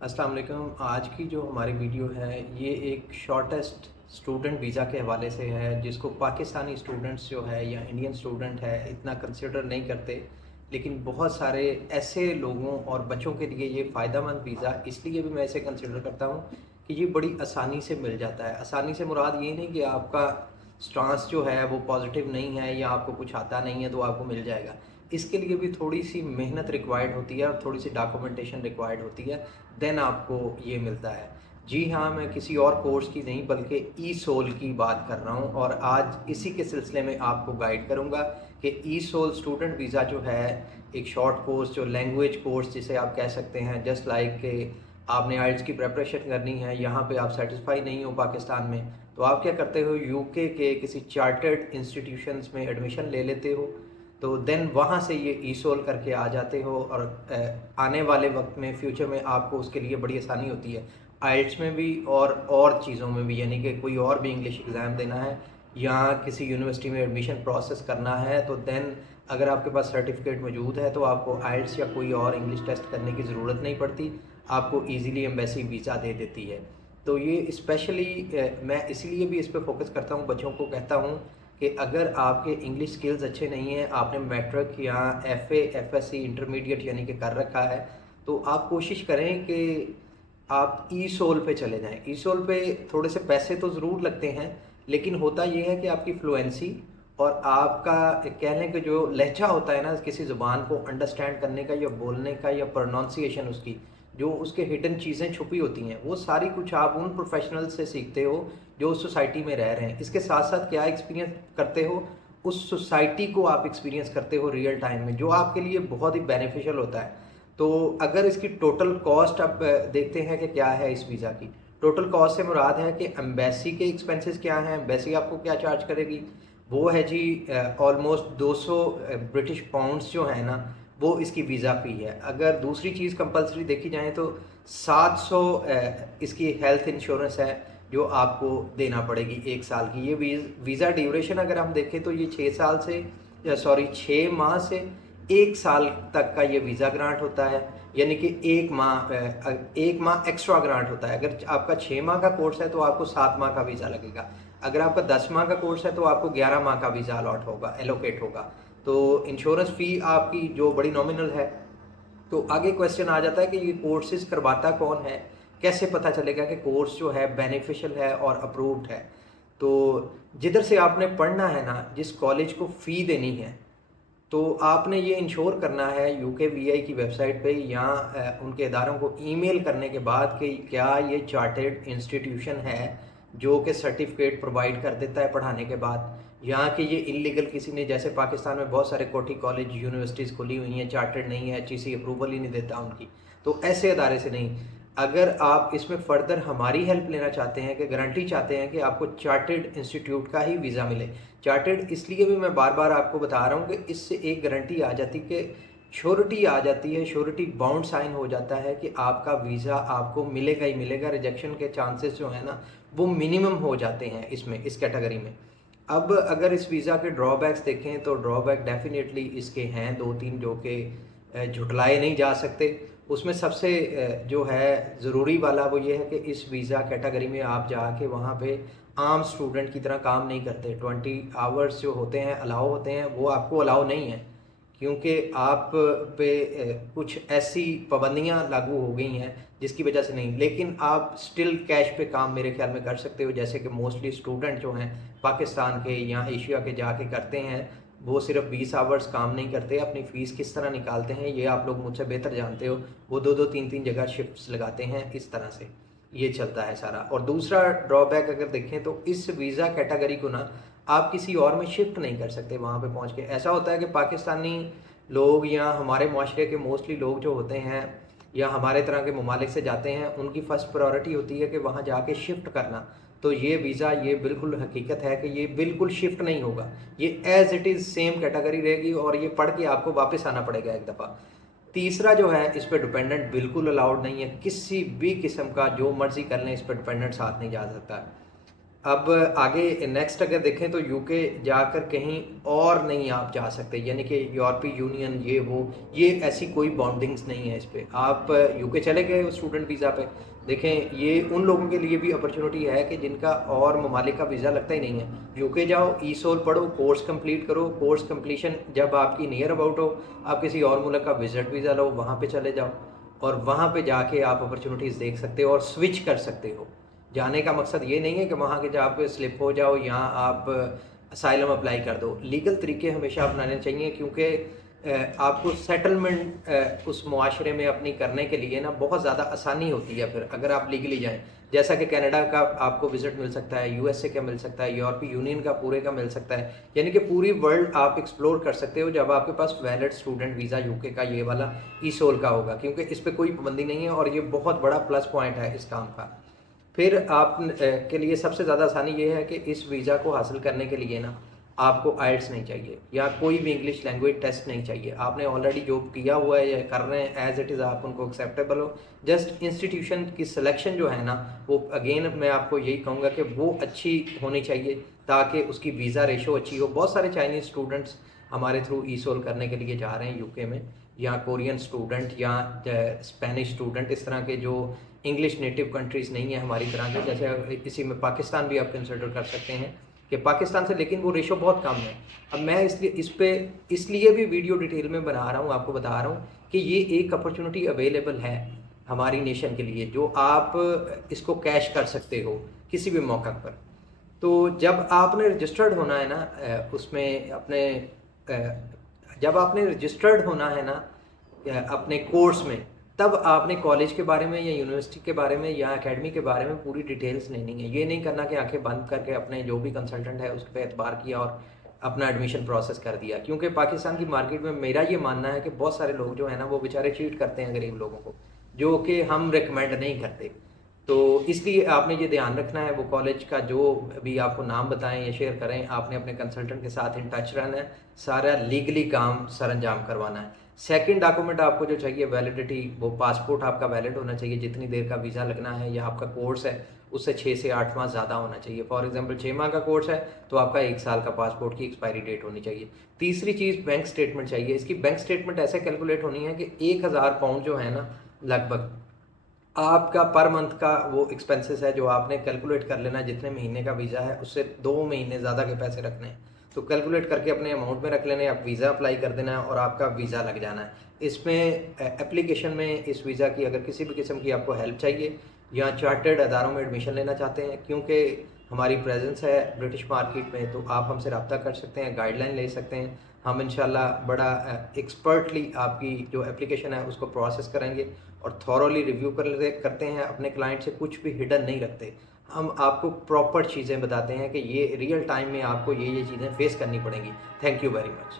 अस्सलाम वालेकुम। आज की जो हमारी वीडियो है ये एक शॉर्टेस्ट स्टूडेंट वीज़ा के हवाले से है, जिसको पाकिस्तानी स्टूडेंट्स जो है या इंडियन स्टूडेंट है इतना कंसिडर नहीं करते, लेकिन बहुत सारे ऐसे लोगों और बच्चों के लिए ये फ़ायदेमंद वीज़ा इसलिए भी मैं इसे कंसिडर करता हूँ कि ये बड़ी आसानी से मिल जाता है। आसानी से मुराद ये नहीं कि आपका स्टांस जो है वो पॉजिटिव नहीं है या आपको कुछ आता नहीं है तो आपको मिल जाएगा। इसके लिए भी थोड़ी सी मेहनत रिक्वायर्ड होती है और थोड़ी सी डॉक्यूमेंटेशन रिक्वायर्ड होती है, देन आपको ये मिलता है। जी हाँ, मैं किसी और कोर्स की नहीं बल्कि ई सोल की बात कर रहा हूँ और आज इसी के सिलसिले में आपको गाइड करूँगा कि ई सोल स्टूडेंट वीज़ा जो है एक शॉर्ट कोर्स, जो लैंग्वेज कोर्स जिसे आप कह सकते हैं, जस्ट लाइक कि आपने आइल्स की प्रेपरेशन करनी है, यहाँ पे आप सेटिस्फाई नहीं हो पाकिस्तान में, तो आप क्या करते हो, यूके के किसी चार्टर्ड इंस्टीट्यूशंस में एडमिशन ले लेते हो, तो देन वहाँ से ये ई सोल करके आ जाते हो और आने वाले वक्त में फ्यूचर में आपको उसके लिए बड़ी आसानी होती है, आइल्स में भी और चीज़ों में भी। यानी कि कोई और भी इंग्लिश एग्ज़ाम देना है या किसी यूनिवर्सिटी में एडमिशन प्रोसेस करना है, तो देन अगर आपके पास सर्टिफिकेट मौजूद है तो आपको आइल्स या कोई और इंग्लिश टेस्ट करने की ज़रूरत नहीं पड़ती, आपको ईज़िली एम्बेसी वीज़ा दे देती है। तो ये स्पेशली मैं इसलिए भी इस पे फोकस करता हूँ, बच्चों को कहता हूँ कि अगर आपके इंग्लिश स्किल्स अच्छे नहीं हैं, आपने मैट्रिक या एफए एफएससी इंटरमीडिएट यानी कि कर रखा है, तो आप कोशिश करें कि आप ई सोल पे चले जाएं। ई सोल पे थोड़े से पैसे तो ज़रूर लगते हैं, लेकिन होता ये है कि आपकी फ्लुएंसी और आपका कह लें कि जो लहजा होता है ना किसी ज़ुबान को अंडरस्टैंड करने का या बोलने का या प्रोनाउंसिएशन उसकी, जो उसके हिडन चीज़ें छुपी होती हैं, वो सारी कुछ आप उन प्रोफेशनल से सीखते हो जो उस सोसाइटी में रह रहे हैं। इसके साथ साथ क्या एक्सपीरियंस करते हो, उस सोसाइटी को आप एक्सपीरियंस करते हो रियल टाइम में, जो आपके लिए बहुत ही बेनिफिशियल होता है। तो अगर इसकी टोटल कॉस्ट आप देखते हैं कि क्या है इस वीज़ा की, टोटल कॉस्ट से मुराद है कि एम्बेसी के एक्सपेंसेस क्या हैं, एम्बेसी आपको क्या चार्ज करेगी, वो है जी ऑलमोस्ट 200 ब्रिटिश पाउंड्स जो है ना, वो इसकी वीज़ा फ़ी है। अगर दूसरी चीज़ कंपलसरी देखी जाए तो 700 इसकी हेल्थ इंश्योरेंस है जो आपको देना पड़ेगी 1 साल की। ये वीज़ा ड्यूरेशन अगर हम देखें तो ये 6 साल से 6 माह से 1 साल तक का ये वीज़ा ग्रांट होता है, यानी कि 1 माह एक्स्ट्रा ग्रांट होता है। अगर आपका 6 माह का कोर्स है तो आपको 7 माह का वीज़ा लगेगा, अगर आपका 10 माह का कोर्स है तो आपको 11 माह का वीज़ा अलॉट होगा, एलोकेट होगा। तो इंश्योरेंस फ़ी आपकी जो बड़ी नॉमिनल है। तो आगे क्वेश्चन आ जाता है कि ये कोर्सेज करवाता कौन है, कैसे पता चलेगा कि कोर्स जो है बेनिफिशियल है और अप्रूव्ड है। तो जिधर से आपने पढ़ना है ना, जिस कॉलेज को फ़ी देनी है, तो आपने ये इंश्योर करना है यूकेवीआई की वेबसाइट पे या उनके इदारों को ईमेल करने के बाद कि क्या ये चार्टर्ड इंस्टीट्यूशन है जो कि सर्टिफिकेट प्रोवाइड कर देता है पढ़ाने के बाद, या कि ये इलीगल किसी ने, जैसे पाकिस्तान में बहुत सारे कोठी कॉलेज यूनिवर्सिटीज़ खुली हुई हैं, चार्टर्ड नहीं है, एचईसी अप्रूवल ही नहीं देता उनकी, तो ऐसे अदारे से नहीं। अगर आप इसमें फ़र्दर हमारी हेल्प लेना चाहते हैं, कि गारंटी चाहते हैं कि आपको चार्टर्ड इंस्टीट्यूट का ही वीज़ा मिले, चार्टर्ड इसलिए भी मैं बार बार आपको बता रहा हूँ कि इससे एक गारंटी आ जाती कि श्योरिटी आ जाती है, श्योरिटी बाउंड साइन हो जाता है कि आपका वीज़ा आपको मिलेगा ही मिलेगा, रिजेक्शन के चांसेस जो है ना वो मिनिमम हो जाते हैं इसमें, इस कैटेगरी में। अब अगर इस वीज़ा के ड्रॉबैक्स देखें तो ड्रॉबैक डेफिनेटली इसके हैं 2-3 जो कि झुटलाए नहीं जा सकते। उसमें सबसे जो है ज़रूरी वाला वो ये है कि इस वीज़ा कैटेगरी में आप जाके वहाँ पे आम स्टूडेंट की तरह काम नहीं करते। 20 आवर्स जो होते हैं अलाउ होते हैं, वो आपको अलाउ नहीं है, क्योंकि आप पे कुछ ऐसी पाबंदियाँ लागू हो गई हैं जिसकी वजह से नहीं, लेकिन आप स्टिल कैश पे काम मेरे ख्याल में कर सकते हो, जैसे कि मोस्टली स्टूडेंट जो हैं पाकिस्तान के या एशिया के जाके करते हैं, वो सिर्फ 20 आवर्स काम नहीं करते, अपनी फ़ीस किस तरह निकालते हैं ये आप लोग मुझसे बेहतर जानते हो। वो 2-2 3-3 जगह शिफ्ट्स लगाते हैं, इस तरह से ये चलता है सारा। और दूसरा ड्रॉबैक अगर देखें तो इस वीज़ा कैटेगरी को ना आप किसी और में शिफ्ट नहीं कर सकते वहाँ पे पहुँच के। ऐसा होता है कि पाकिस्तानी लोग या हमारे माशरे के मोस्टली लोग जो होते हैं या हमारे तरह के ममालिक से जाते हैं, उनकी फ़र्स्ट प्रायोरिटी होती है कि वहाँ जाके शिफ्ट करना। तो ये वीज़ा, ये बिल्कुल हकीकत है कि ये बिल्कुल शिफ्ट नहीं होगा, ये as it is same category रहेगी और ये पढ़ के आपको वापस आना पड़ेगा एक दफ़ा। तीसरा जो है, इस पे डिपेंडेंट बिल्कुल अलाउड नहीं है, किसी भी किस्म का जो मर्ज़ी कर लें इस पे डिपेंडेंट साथ नहीं जा सकता। اب آگے نیکسٹ اگر دیکھیں تو UK جا کر کہیں اور نہیں آپ جا سکتے، یعنی کہ یورپی یونین یہ ایسی کوئی باؤنڈنگز نہیں ہے اس پہ. آپ UK چلے گئے اسٹوڈنٹ ویزا پہ، دیکھیں یہ ان لوگوں کے لیے بھی اپرچونٹی ہے کہ جن کا اور ممالک کا ویزا لگتا ہی نہیں ہے. UK جاؤ، ESOL پڑھو، کورس کمپلیٹ کرو، کورس کمپلیشن جب آپ کی نیئر اباؤٹ ہو، آپ کسی اور ملک کا وزٹ ویزا لو، وہاں پہ چلے جاؤ اور وہاں پہ جا کے آپ اپرچونیٹیز دیکھ سکتے ہو اور سوئچ کر سکتے ہو. جانے کا مقصد یہ نہیں ہے کہ وہاں کے جا آپ سلپ ہو جاؤ یا آپ اسائلم اپلائی کر دو. لیگل طریقے ہمیشہ اپنانے چاہیے، کیونکہ آپ کو سیٹلمنٹ اس معاشرے میں اپنی کرنے کے لیے نا بہت زیادہ آسانی ہوتی ہے پھر اگر آپ لیگلی جائیں. جیسا کہ کینیڈا کا آپ کو وزٹ مل سکتا ہے، USA کا مل سکتا ہے، یورپی یونین کا پورے کا مل سکتا ہے، یعنی کہ پوری ورلڈ آپ ایکسپلور کر سکتے ہو جب آپ کے پاس ویلڈ اسٹوڈنٹ ویزا UK کا یہ والا ESOL کا ہوگا، کیونکہ اس پہ کوئی پابندی نہیں ہے اور یہ بہت بڑا پلس پوائنٹ ہے اس کام کا. پھر آپ کے لیے سب سے زیادہ آسانی یہ ہے کہ اس ویزا کو حاصل کرنے کے لیے نا آپ کو آئلٹس نہیں چاہیے یا کوئی بھی انگلش لینگویج ٹیسٹ نہیں چاہیے. آپ نے آلریڈی جو کیا ہوا ہے یا کر رہے ہیں ایز اٹ از آپ ان کو ایکسیپٹیبل ہو. جسٹ انسٹیٹیوشن کی سلیکشن جو ہے نا وہ اگین میں آپ کو یہی کہوں گا کہ وہ اچھی ہونی چاہیے تاکہ اس کی ویزا ریشو اچھی ہو. بہت سارے چائنیز اسٹوڈنٹس ہمارے تھرو ESOL کرنے کے لیے جا رہے ہیں UK میں، یا کورین اسٹوڈنٹ یا اسپینش اسٹوڈنٹ، اس طرح کے جو انگلش نیٹو کنٹریز نہیں ہیں ہماری طرح کے. جیسے اسی میں پاکستان بھی آپ کنسیڈر کر سکتے ہیں کہ پاکستان سے، لیکن وہ ریشو بہت کم ہے. اب میں اس لیے بھی ویڈیو ڈیٹیل میں بنا رہا ہوں، آپ کو بتا رہا ہوں کہ یہ ایک اپرچونٹی اویلیبل ہے ہماری نیشن کے لیے جو آپ اس کو کیش کر سکتے ہو کسی بھی موقع پر. تو جب آپ نے رجسٹرڈ ہونا ہے نا اس میں اپنے جب آپ نے رجسٹرڈ ہونا ہے نا اپنے کورس میں، تب آپ نے کالج کے بارے میں یا یونیورسٹی کے بارے میں یا اکیڈمی کے بارے میں پوری ڈیٹیلز لینی ہے. یہ نہیں کرنا کہ آنکھیں بند کر کے اپنے جو بھی کنسلٹنٹ ہے اس پہ اعتبار کیا اور اپنا ایڈمیشن پروسیس کر دیا. کیونکہ پاکستان کی مارکیٹ میں میرا یہ ماننا ہے کہ بہت سارے لوگ جو ہیں نا وہ بیچارے چیٹ کرتے ہیں غریب لوگوں کو، جو کہ ہم ریکمینڈ نہیں کرتے. تو اس لیے آپ نے یہ دھیان رکھنا ہے، وہ کالج کا جو بھی آپ کو نام بتائیں یا شیئر کریں، آپ نے اپنے کنسلٹنٹ کے ساتھ ان ٹچ رہنا ہے، سارا لیگلی کام سر انجام کروانا ہے. سیکنڈ ڈاکومنٹ آپ کو جو چاہیے ویلیڈیٹی، وہ پاسپورٹ آپ کا ویلڈ ہونا چاہیے. جتنی دیر کا ویزا لگنا ہے یا آپ کا کورس ہے اس سے 6 سے 8 ماہ زیادہ ہونا چاہیے. فار ایگزامپل 6 ماہ کا کورس ہے تو آپ کا 1 سال کا پاسپورٹ کی ایکسپائری ڈیٹ ہونی چاہیے. تیسری چیز بینک اسٹیٹمنٹ چاہیے. اس کی بینک اسٹیٹمنٹ ایسے کیلکولیٹ ہونی ہے کہ 1000 پاؤنڈ جو ہے نا لگ بھگ آپ کا پر منتھ کا وہ ایکسپینسز ہے جو آپ نے کیلکولیٹ کر لینا. جتنے مہینے کا ویزا ہے اس سے 2 مہینے زیادہ کے پیسے رکھنے ہیں تو کیلکولیٹ کر کے اپنے اماؤنٹ میں رکھ لینے، آپ ویزا اپلائی کر دینا ہے اور آپ کا ویزا لگ جانا ہے. اس میں اپلیکیشن میں اس ویزا کی اگر کسی بھی قسم کی آپ کو ہیلپ چاہیے یا چارٹرڈ اداروں میں ایڈمیشن لینا چاہتے ہیں، کیونکہ ہماری پریزنس ہے برٹش مارکیٹ میں، تو آپ ہم سے رابطہ کر سکتے ہیں، گائیڈ لائن لے سکتے ہیں. ہم انشاءاللہ بڑا ایکسپرٹلی آپ کی جو اپلیکیشن ہے اس کو پروسیس کریں گے اور تھورولی ریویو کرتے ہیں. اپنے کلائنٹ سے کچھ بھی ہڈن نہیں رکھتے، ہم آپ کو پراپر چیزیں بتاتے ہیں کہ یہ ریئل ٹائم میں آپ کو یہ چیزیں فیس کرنی پڑیں گی. Thank you very much.